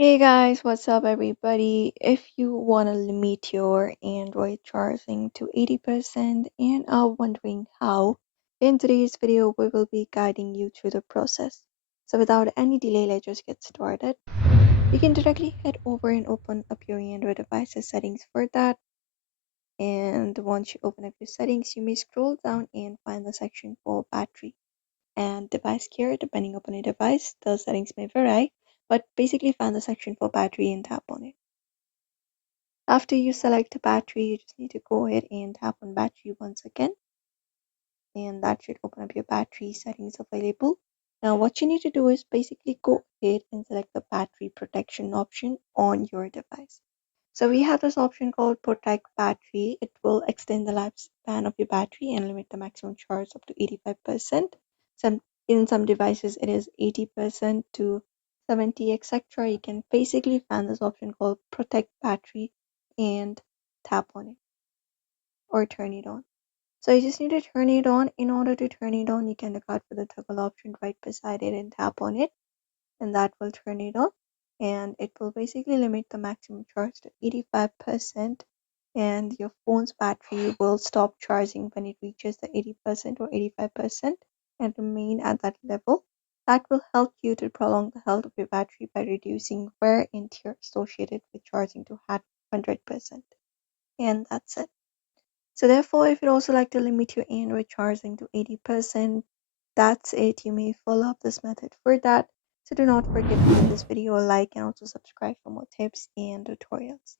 Hey guys, what's up everybody? If you want to limit your Android charging to 80% and are wondering how, in today's video we will be guiding you through the process. So without any delay, let's just get started. You can directly head over and open up your Android device's settings for that. And once you open up your settings, you may scroll down and find the section for battery and device care. Depending upon your device, the settings may vary, but basically find the section for battery and tap on it. After you select battery, you just need to go ahead and tap on battery once again, and that should open up your battery settings available. Now what you need to do is basically go ahead and select the battery protection option on your device. So we have this option called protect battery. It will extend the lifespan of your battery and limit the maximum charge up to 85%. In some devices it is 80% to 70, etc. You can basically find this option called protect battery and tap on it or turn it on. So you just need to turn it on. In order to turn it on, you can look out for the toggle option right beside it and tap on it, and that will turn it on, and it will basically limit the maximum charge to 85%, and your phone's battery will stop charging when it reaches the 80% or 85% and remain at that level. That will help you to prolong the health of your battery by reducing wear and tear associated with charging to 100%. And that's it. So therefore, if you'd also like to limit your Android charging to 80%, that's it. You may follow up this method for that. So do not forget to give this video a like and also subscribe for more tips and tutorials.